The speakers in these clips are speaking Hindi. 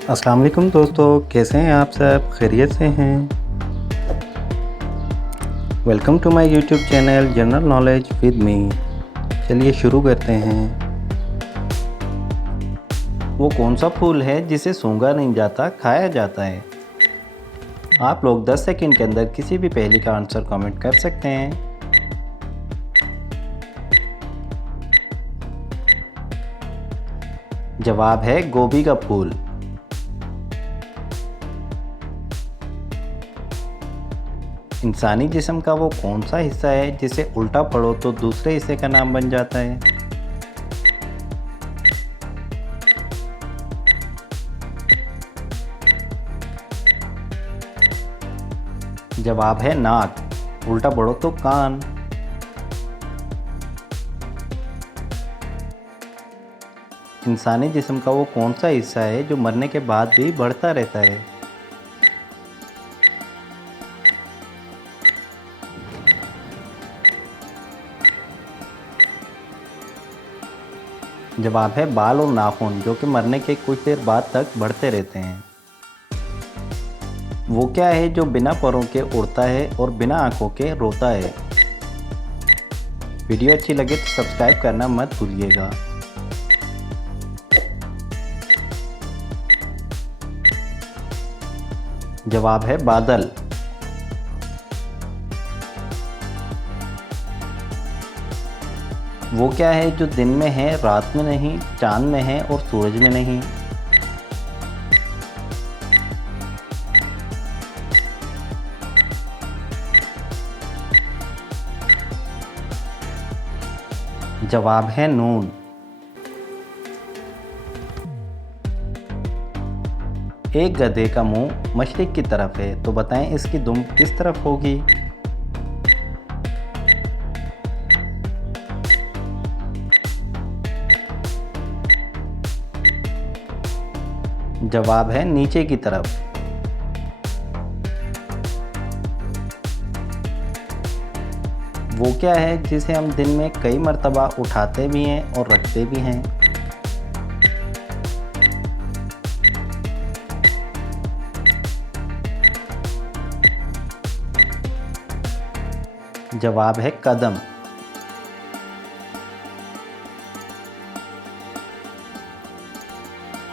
अस्सलाम वालेकुम दोस्तों, कैसे हैं आप सब? खैरियत से हैं? Welcome to my YouTube channel general knowledge with me. चलिए शुरू करते हैं। वो कौन सा फूल है जिसे सूंघा नहीं जाता, खाया जाता है? आप लोग 10 सेकंड के अंदर किसी भी पहेली का आंसर कमेंट कर सकते हैं। जवाब है गोभी का फूल। इंसानी जिस्म का वो कौन सा हिस्सा है जिसे उल्टा पढ़ो तो दूसरे हिस्से का नाम बन जाता है? जवाब है नाक, उल्टा पढ़ो तो कान। इंसानी जिस्म का वो कौन सा हिस्सा है जो मरने के बाद भी बढ़ता रहता है? जवाब है बाल और नाखून, जो कि मरने के कुछ देर बाद तक बढ़ते रहते हैं। वो क्या है जो बिना पैरों के उड़ता है और बिना आंखों के रोता है? वीडियो अच्छी लगे तो सब्सक्राइब करना मत भूलिएगा। जवाब है बादल। वो क्या है जो दिन में है, रात में नहीं, चांद में है और सूरज में नहीं? जवाब है नून। एक गधे का मुंह मशरिक की तरफ है, तो बताएं इसकी दुम किस तरफ होगी? जवाब है नीचे की तरफ। वो क्या है जिसे हम दिन में कई मर्तबा उठाते भी हैं और रखते भी हैं? जवाब है कदम।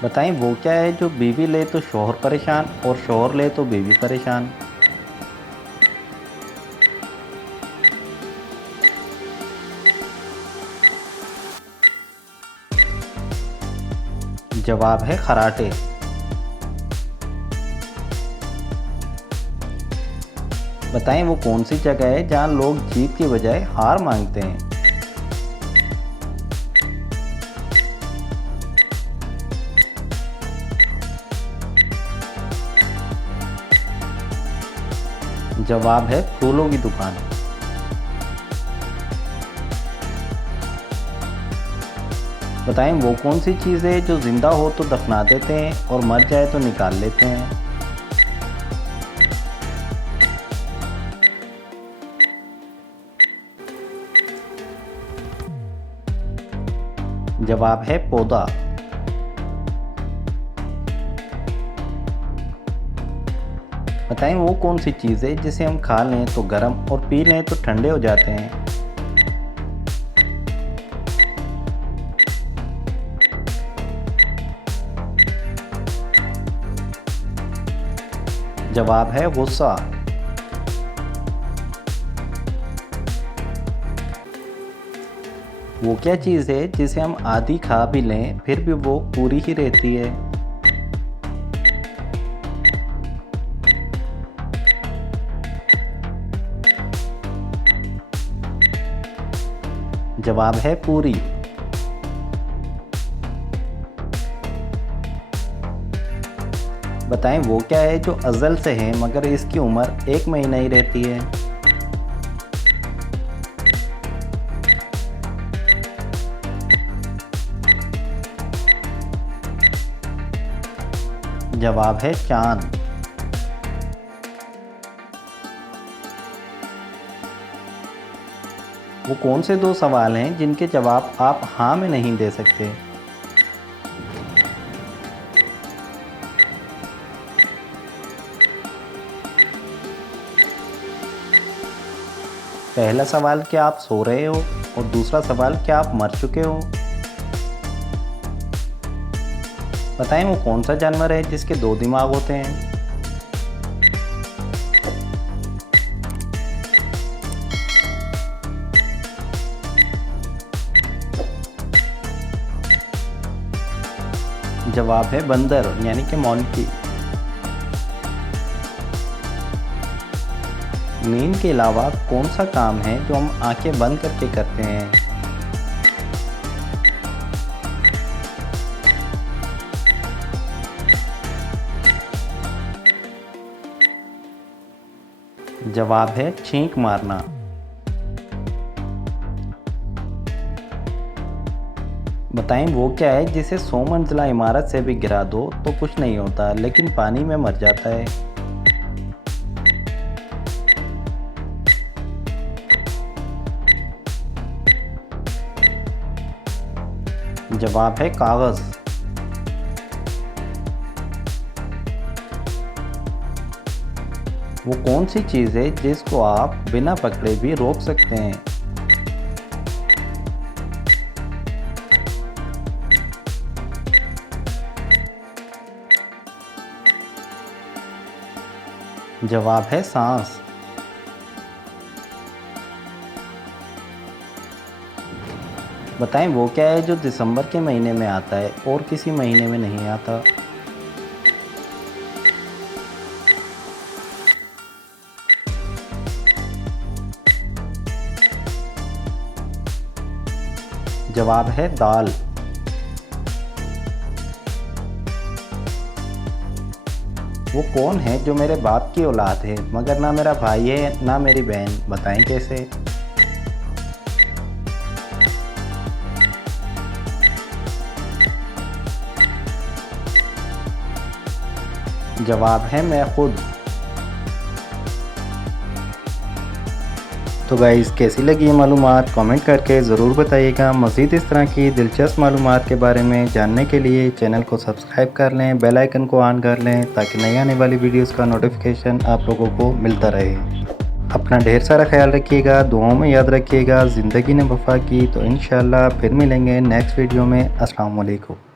बताएं वो क्या है जो बीवी ले तो शौहर परेशान और शौहर ले तो बीवी परेशान? जवाब है खराटे। बताएं वो कौन सी जगह है जहां लोग जीत के बजाय हार मांगते हैं? जवाब है फूलों की दुकान। बताएं वो कौन सी चीज़ है जो जिंदा हो तो दफना देते हैं और मर जाए तो निकाल लेते हैं? जवाब है पौधा। बताएं वो कौन सी चीज़ है जिसे हम खा लें तो गर्म और पी लें तो ठंडे हो जाते हैं? जवाब है गुस्सा। वो क्या चीज़ है जिसे हम आधी खा भी लें फिर भी वो पूरी ही रहती है? जवाब है पूरी। बताएं वो क्या है जो अज़ल से है मगर इसकी उम्र 1 महीना ही रहती है? जवाब है चांद। वो कौन से 2 सवाल हैं जिनके जवाब आप हाँ में नहीं दे सकते? पहला सवाल, क्या आप सो रहे हो? और दूसरा सवाल, क्या आप मर चुके हो? बताएं वो कौन सा जानवर है जिसके 2 दिमाग होते हैं? जवाब है बंदर यानी कि मोंकी। नींद के अलावा कौन सा काम है जो हम आंखें बंद करके करते हैं? जवाब है छींक मारना। बताएं वो क्या है जिसे 100 मंजिला इमारत से भी गिरा दो तो कुछ नहीं होता, लेकिन पानी में मर जाता है? जवाब है कागज। वो कौन सी चीज़ है जिसको आप बिना पकड़े भी रोक सकते हैं? जवाब है सांस। बताएं वो क्या है जो दिसंबर के महीने में आता है और किसी महीने में नहीं आता? जवाब है दाल। वो कौन है जो मेरे बाप की औलाद है मगर ना मेरा भाई है ना मेरी बहन? बताएं कैसे? जवाब है मैं खुद। तो गाइस कैसी लगी ये मालूमात कमेंट करके ज़रूर बताइएगा। मज़ीद इस तरह की दिलचस्प मालूमात के बारे में जानने के लिए चैनल को सब्सक्राइब कर लें, बेल आइकन को ऑन कर लें ताकि नई आने वाली वीडियोस का नोटिफिकेशन आप लोगों को मिलता रहे। अपना ढेर सारा ख्याल रखिएगा, दुआओं में याद रखिएगा। ज़िंदगी ने वफ़ा की। तो इंशाअल्लाह फिर मिलेंगे नेक्स्ट वीडियो में। अस्सलाम वालेकुम।